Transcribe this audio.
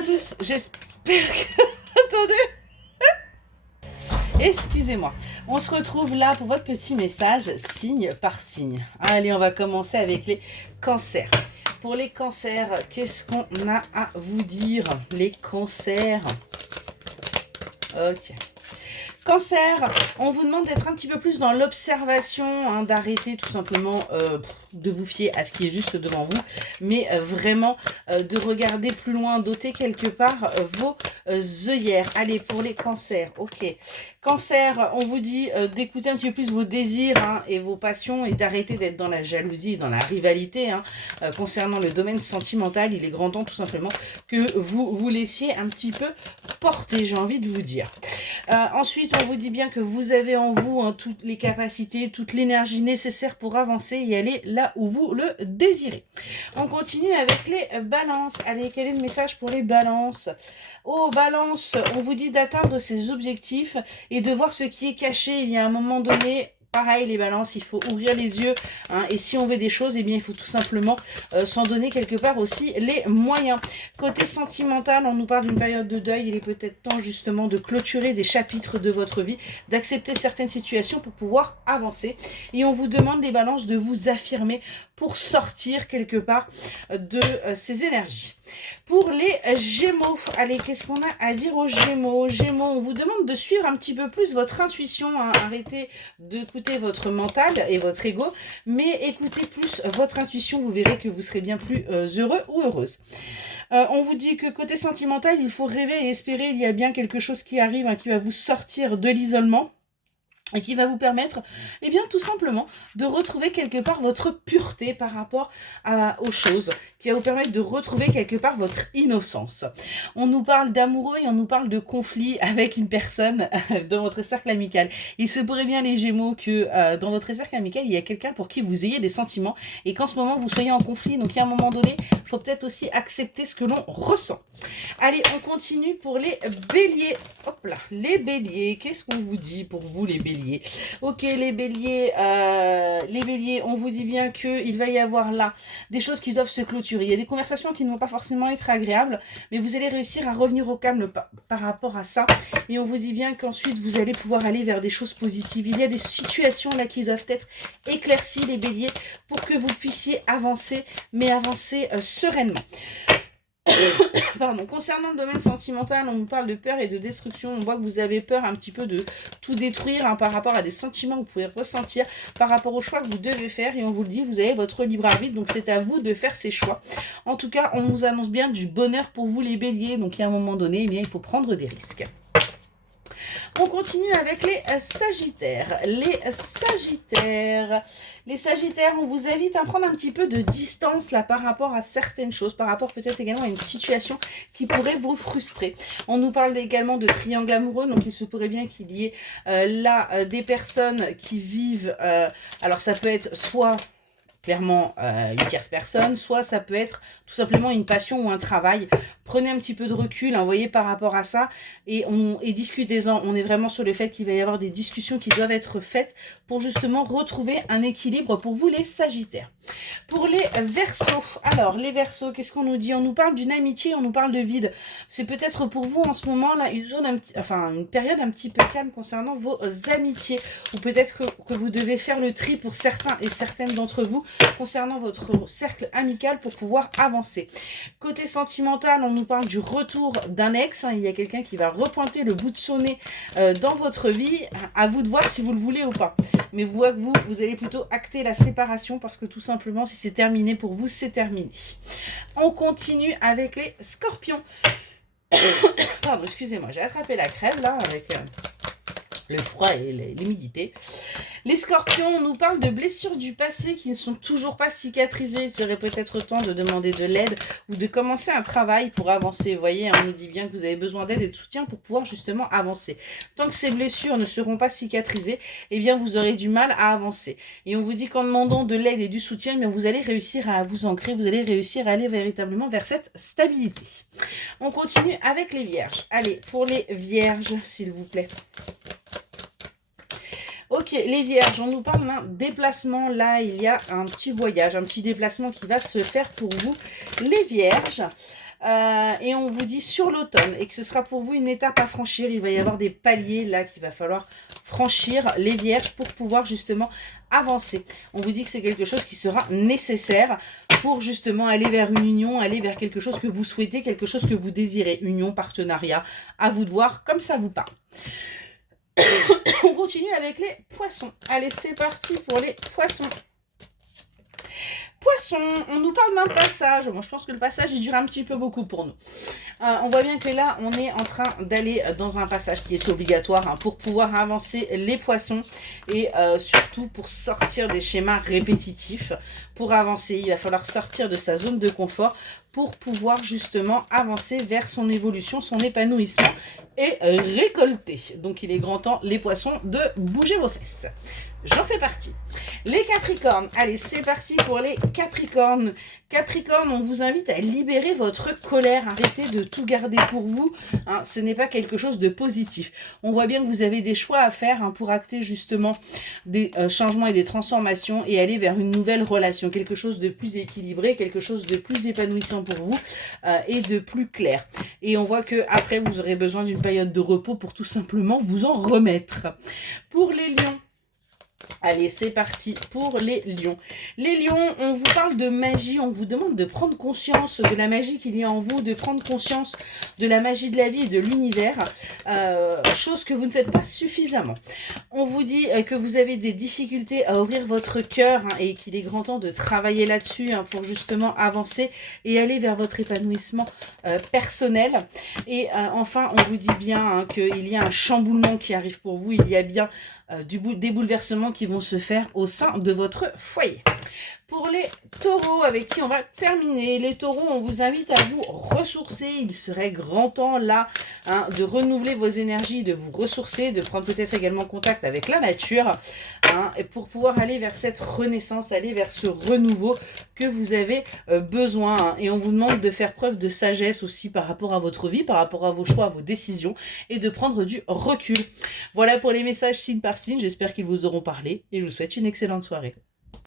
à tous, j'espère que... Attendez. Excusez-moi. On se retrouve là pour votre petit message, signe par signe. Allez, on va commencer avec les cancers. Pour les cancers, qu'est-ce qu'on a à vous dire? Les cancers. Ok. Cancer, on vous demande d'être un petit peu plus dans l'observation, hein, d'arrêter tout simplement de vous fier à ce qui est juste devant vous, mais vraiment de regarder plus loin, d'ôter quelque part vos œillères. Allez, pour les cancers, ok. Cancer, on vous dit d'écouter un petit peu plus vos désirs, hein, et vos passions, et d'arrêter d'être dans la jalousie, dans la rivalité. Hein. Concernant le domaine sentimental, il est grand temps tout simplement que vous vous laissiez un petit peu porter, j'ai envie de vous dire. Ensuite, on vous dit bien que vous avez en vous, hein, toutes les capacités, toute l'énergie nécessaire pour avancer et aller là où vous le désirez. On continue avec les balances. Allez, quel est le message pour les balances? Oh, balance, on vous dit d'atteindre ses objectifs et de voir ce qui est caché. Il y a un moment donné... Pareil, les balances, il faut ouvrir les yeux. Hein, et si on veut des choses, eh bien, il faut tout simplement s'en donner quelque part aussi les moyens. Côté sentimental, on nous parle d'une période de deuil. Il est peut-être temps justement de clôturer des chapitres de votre vie, d'accepter certaines situations pour pouvoir avancer. Et on vous demande, les balances, de vous affirmer pour sortir quelque part de ces énergies. Pour les Gémeaux, allez, qu'est-ce qu'on a à dire aux Gémeaux? Gémeaux, on vous demande de suivre un petit peu plus votre intuition, hein, arrêtez d'écouter votre mental et votre ego, mais écoutez plus votre intuition, vous verrez que vous serez bien plus heureux ou heureuse. On vous dit que côté sentimental, il faut rêver et espérer, il y a bien quelque chose qui arrive, hein, qui va vous sortir de l'isolement. Et qui va vous permettre, eh bien, tout simplement, de retrouver quelque part votre pureté par rapport aux choses, qui va vous permettre de retrouver quelque part votre innocence. On nous parle d'amoureux et on nous parle de conflit avec une personne dans votre cercle amical. Il se pourrait bien, les Gémeaux, que dans votre cercle amical, il y a quelqu'un pour qui vous ayez des sentiments et qu'en ce moment, vous soyez en conflit. Donc, à un moment donné, il faut peut-être aussi accepter ce que l'on ressent. Allez, on continue pour les béliers. Hop là, les béliers, qu'est-ce qu'on vous dit pour vous, les béliers? Ok, les béliers, on vous dit bien qu'il va y avoir là des choses qui doivent se clôturer. Il y a des conversations qui ne vont pas forcément être agréables, mais vous allez réussir à revenir au calme par rapport à ça. Et on vous dit bien qu'ensuite, vous allez pouvoir aller vers des choses positives. Il y a des situations là qui doivent être éclaircies, les béliers, pour que vous puissiez avancer, mais avancer sereinement. Pardon. Concernant le domaine sentimental, on nous parle de peur et de destruction. On voit que vous avez peur un petit peu de tout détruire, hein, par rapport à des sentiments que vous pouvez ressentir, par rapport aux choix que vous devez faire. Et on vous le dit, vous avez votre libre arbitre, donc c'est à vous de faire ces choix. En tout cas, on nous annonce bien du bonheur pour vous, les béliers. Donc à un moment donné, eh bien, il faut prendre des risques. On continue avec les sagittaires. Les sagittaires, on vous invite à prendre un petit peu de distance là par rapport à certaines choses, par rapport peut-être également à une situation qui pourrait vous frustrer. On nous parle également de triangle amoureux, donc il se pourrait bien qu'il y ait là des personnes qui vivent, alors ça peut être soit clairement une tierce personne, soit ça peut être tout simplement une passion ou un travail. Prenez un petit peu de recul, hein, voyez, par rapport à ça, et discutez-en. On est vraiment sur le fait qu'il va y avoir des discussions qui doivent être faites pour justement retrouver un équilibre pour vous, les sagittaires. Pour les verseaux, alors les verseaux, qu'est-ce qu'on nous dit? On nous parle d'une amitié, on nous parle de vide. C'est peut-être pour vous en ce moment là une période un petit peu calme concernant vos amitiés, ou peut-être que vous devez faire le tri pour certains et certaines d'entre vous concernant votre cercle amical pour pouvoir avancer. Côté sentimental, on nous parle du retour d'un ex, hein, il y a quelqu'un qui va repointer le bout de son nez dans votre vie, à vous de voir si vous le voulez ou pas. Mais vous allez plutôt acter la séparation, parce que tout simplement, si c'est terminé pour vous, c'est terminé. On continue avec les scorpions. Pardon, excusez-moi, j'ai attrapé la crève là avec le froid et l'humidité. Les scorpions nous parlent de blessures du passé qui ne sont toujours pas cicatrisées. Il serait peut-être temps de demander de l'aide ou de commencer un travail pour avancer. Vous voyez, on nous dit bien que vous avez besoin d'aide et de soutien pour pouvoir justement avancer. Tant que ces blessures ne seront pas cicatrisées, eh bien vous aurez du mal à avancer. Et on vous dit qu'en demandant de l'aide et du soutien, eh bien, vous allez réussir à vous ancrer, vous allez réussir à aller véritablement vers cette stabilité. On continue avec les vierges. Allez, pour les vierges, s'il vous plaît. Ok, les vierges, on nous parle d'un déplacement. Là, il y a un petit voyage, un petit déplacement qui va se faire pour vous, les vierges. Et on vous dit sur l'automne et que ce sera pour vous une étape à franchir. Il va y avoir des paliers là qu'il va falloir franchir, les vierges, pour pouvoir justement avancer. On vous dit que c'est quelque chose qui sera nécessaire pour justement aller vers une union, aller vers quelque chose que vous souhaitez, quelque chose que vous désirez. Union, partenariat, à vous de voir comme ça vous parle. On continue avec les poissons. Allez, c'est parti pour les poissons. Poisson, on nous parle d'un passage. Bon, je pense que le passage, il dure un petit peu beaucoup pour nous. On voit bien que là, on est en train d'aller dans un passage qui est obligatoire hein, pour pouvoir avancer les poissons et surtout pour sortir des schémas répétitifs. Pour avancer, il va falloir sortir de sa zone de confort pour pouvoir justement avancer vers son évolution, son épanouissement et récolter. Donc, il est grand temps, les poissons, de bouger vos fesses. J'en fais partie. Les Capricornes. Allez, c'est parti pour les Capricornes. Capricorne, on vous invite à libérer votre colère. Arrêtez de tout garder pour vous. Hein, ce n'est pas quelque chose de positif. On voit bien que vous avez des choix à faire hein, pour acter justement des changements et des transformations et aller vers une nouvelle relation. Quelque chose de plus équilibré, quelque chose de plus épanouissant pour vous et de plus clair. Et on voit que après vous aurez besoin d'une période de repos pour tout simplement vous en remettre. Pour les lions. Allez, c'est parti pour les lions. Les lions, on vous parle de magie, on vous demande de prendre conscience de la magie qu'il y a en vous, de prendre conscience de la magie de la vie et de l'univers, chose que vous ne faites pas suffisamment. On vous dit que vous avez des difficultés à ouvrir votre cœur hein, et qu'il est grand temps de travailler là-dessus hein, pour justement avancer et aller vers votre épanouissement personnel. Et enfin, on vous dit bien hein, qu'il y a un chamboulement qui arrive pour vous, il y a bien des bouleversements qui vont se faire au sein de votre foyer. Pour les taureaux, avec qui on va terminer. Les taureaux, on vous invite à vous ressourcer. Il serait grand temps là hein, de renouveler vos énergies, de vous ressourcer, de prendre peut-être également contact avec la nature hein, et pour pouvoir aller vers cette renaissance, aller vers ce renouveau que vous avez besoin. Hein. Et on vous demande de faire preuve de sagesse aussi par rapport à votre vie, par rapport à vos choix, à vos décisions et de prendre du recul. Voilà pour les messages signe par signe. J'espère qu'ils vous auront parlé et je vous souhaite une excellente soirée.